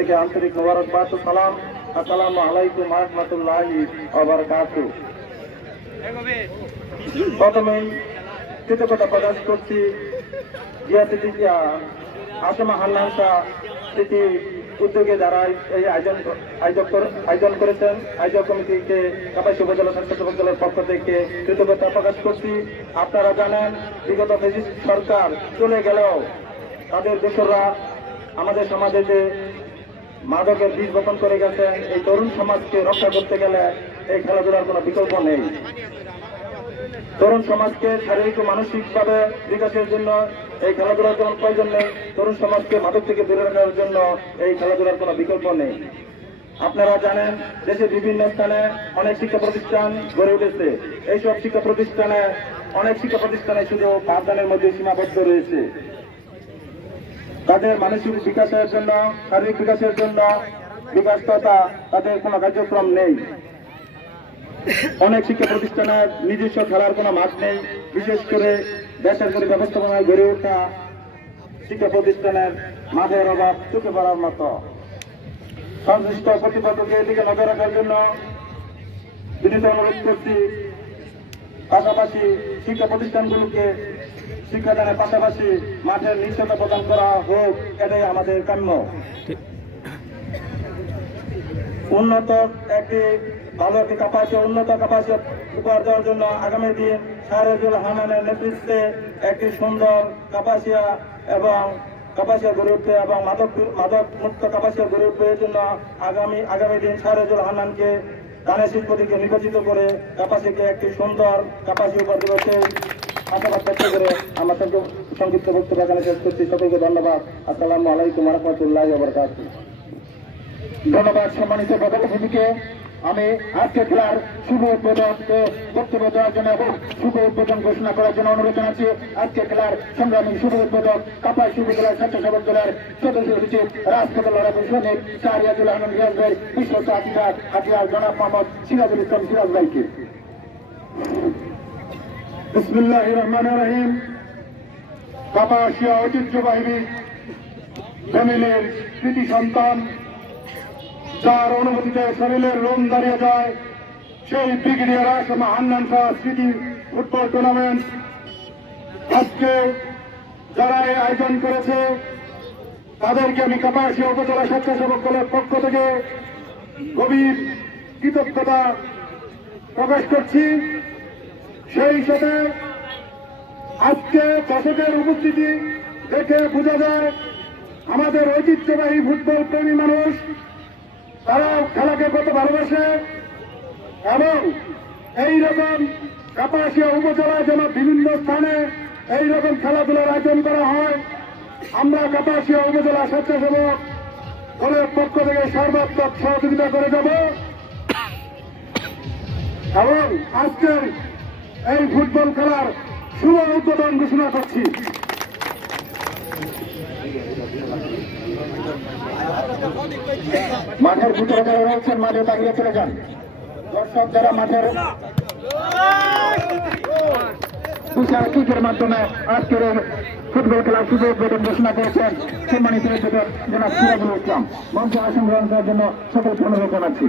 থেকে আন্তরিক মোবারকবাদ ও সালাম। আসসালামু আলাইকুম ওয়া রাহমাতুল্লাহি ওয়া বারাকাতুহু। প্রথমেই কৃতজ্ঞতা প্রকাশ করছি আসমা হান্নান শাহ স্মৃতি উদ্যোগে যারা এই আয়োজন করেছেন, আয়োজক কমিটিকে কাপাসী উপজেলা স্বেচ্ছাসেবক দলের পক্ষ থেকে কৃতজ্ঞতা প্রকাশ করছি। আপনারা জানেন, বিগত ফ্যাসিস্ট সরকার চলে গেলেও তাদের দোসররা আমাদের সমাজে যে মাদকের বীজ বপন করে গেছেন, এই তরুণ সমাজকে রক্ষা করতে গেলে এই খেলাধুলার কোনো বিকল্প নেই। তরুণ সমাজকে শারীরিক ও মানসিকভাবে বিকাশের জন্য এই খেলাধুলার যেমন প্রয়োজন নেই, তরুণ সমাজকে মাদক থেকে দূরে রাখার জন্য এই খেলাধুলার কোনো বিকল্প নেই। আপনারা জানেন, দেশের বিভিন্ন স্থানে অনেক শিক্ষা প্রতিষ্ঠান গড়ে উঠেছে। এইসব শিক্ষা প্রতিষ্ঠানে শুধু পাঠদানের মধ্যে সীমাবদ্ধ রয়েছে। তাদের মানসিক বিকাশের জন্য, শারীরিক বিকাশের জন্য বিকাশ তথা তাদের কোনো কার্যক্রম নেই। অনেক শিক্ষা প্রতিষ্ঠানের নিজস্ব খেলার কোনো মাঠ নেই। বিশেষ করে বেসরকারি ব্যবস্থাপনায় গড়ে ওঠা শিক্ষা প্রতিষ্ঠানের মাঠের অভাব চোখে পড়ার মতো। সংশ্লিষ্ট কর্তৃপক্ষকে এদিকে নজর রাখার জন্য বিনীত অনুরোধ করছি। পাশাপাশি শিক্ষা প্রতিষ্ঠানগুলোকে শিক্ষাদানের পাশাপাশি মাঠের নিশ্চয়তা প্রদান করা হোক, এটাই আমাদের কাম্য। উন্নত কাপাসী উপহার দেওয়ার জন্য আগামী দিন শাহরেজুল হান্নানের নেতৃত্বে একটি সুন্দর কাপাসিয়া গড়ে উঠবে এবং মাদক মুক্ত কাপাসিয়া গড়ে উঠবে। এর জন্য আগামী দিন শাহরেজুল হান্নানকে গানের শিল্পীকে নির্বাচিত করে কাপাসিকে একটি সুন্দর কাপাসী উপহার দেবে আশাবাদ ব্যক্ত করে আমার সংক্ষিপ্ত বক্তব্য এখানে শেষ করছি। সকলকে ধন্যবাদ। আসসালামু আলাইকুম ওয়া রাহমাতুল্লাহি ওয়া বারাকাতুহু। ধন্যবাদ সম্মানিত সভাপতিকে। আমি আজকে খেলার শুভ উদ্বোধনকে বক্তব্য দেওয়ার জন্য এবং শুভ উদ্বোধন ঘোষণা করার জন্য অনুরোধ জানাচ্ছি। আজকে খেলার সংগ্রামী শুভ উদ্বোধক কাপাসী উপজেলার স্বেচ্ছাসেবক দলের সদস্য সচিব রাজপথের লড়াকু সৈনিক শাহরিয়াজুল আহমেদ রিয়াজ ভাই, বিশ্বস্ত হাতিয়ার জনাব মোহাম্মদ সিরাজুল ইসলাম সিরাজ ভাইকে। বিসমিল্লাহির রহমানির রহিম। কাপাসিয়া ঐতিহ্যবাহী ফ্যামিলির কৃতি সন্তান, যার অনুমতিতে শরীরের রোম দাঁড়িয়ে যায়, সেই ব্রিগেডিয়ার আসমা হান্নান শাহ স্মৃতি ফুটবল টুর্নামেন্ট আজকে যারা আয়োজন করেছে তাদেরকে আমি কাপাসিয়া উপজেলা স্বেচ্ছাসেবক দলের পক্ষ থেকে গভীর কৃতজ্ঞতা প্রকাশ করছি। সেই সাথে আজকে দর্শকের উপস্থিতি দেখে বোঝা যায় আমাদের ঐতিহ্যবাহী ফুটবল প্রেমী মানুষ, তারাও খেলাকে কত ভালোবাসে এবং এইরকম কাপাসিয়া উপজেলায় যেন বিভিন্ন স্থানে এইরকম খেলাধুলার আয়োজন করা হয়। আমরা কাপাসিয়া উপজেলা স্বেচ্ছাসেবক দলের পক্ষ থেকে সর্বাত্মক সহযোগিতা করে যাব এবং আজকের এই ফুটবল খেলার শুভ উদ্বোধন ঘোষণা করছি। মাঠের ভিতরে যারা রয়েছেন মাঠে বাহিরে চলে যান। দর্শক যারা মাঠের বিশাল কিকের মাধ্যমে আজকের ফুটবল খেলার শুভ উদ্বোধন ঘোষণা করেছেন সম্মানিত জনাব সিরাজুল ইসলাম। মঞ্চে আসন গ্রহণ করার জন্য সকলকে অনুরোধ জানাচ্ছি।